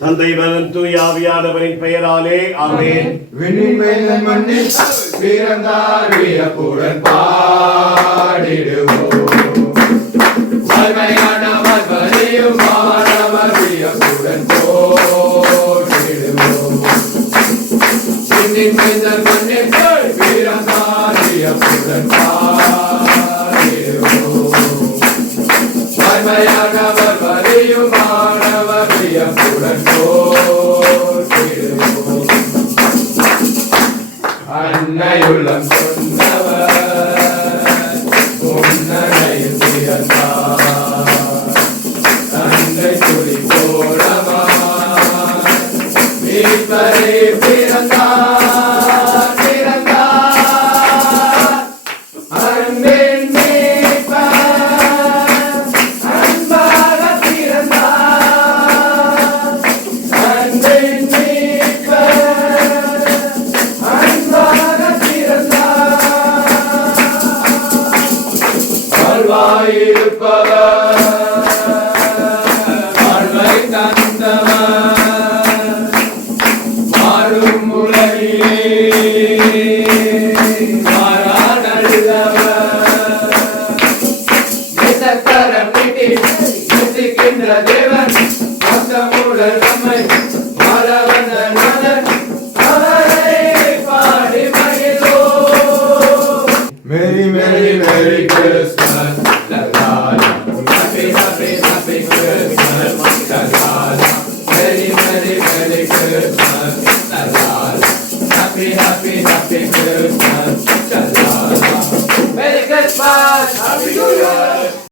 தந்தை மகன் தூய ஆவியானவரின் பெயராலே ஆமென். விண்ணின் மேல் மண்ணில் பிறந்தார் வியப்புடன் பாடிடுவோம். வாழ்மையானவர் வலியும் மாணவர் வியப்புடன் போற்றிடுவோம். விண்ணின் மேல் மண்ணில் பிறந்தார் வியப்புடன் பாடிடுவோம். வாழ்மையானவர் வலியும் மாணவர் வியப்புடன் போற்றிடுவோம். அன்னையுள்ளம் சொன்னவர் உன்னனையில் பிறந்தார். தந்தை துளி போலவாய் மீட்பரே பிறந்தார் பிறந்தார். அன்பின் மீட்பர் அன்பாக பிறந்தார். அன்பின் மீட்பர் அன்பாக பிறந்தார். வாழ்வாயிருப்பவர் வாழ்வை தந்தவர் மாறும் உலகிலே மாறானல்லவர். மிதக்கரம் நீட்டி நேசிக்கின்ற தேவன் மொத்தமுடன் நம்மை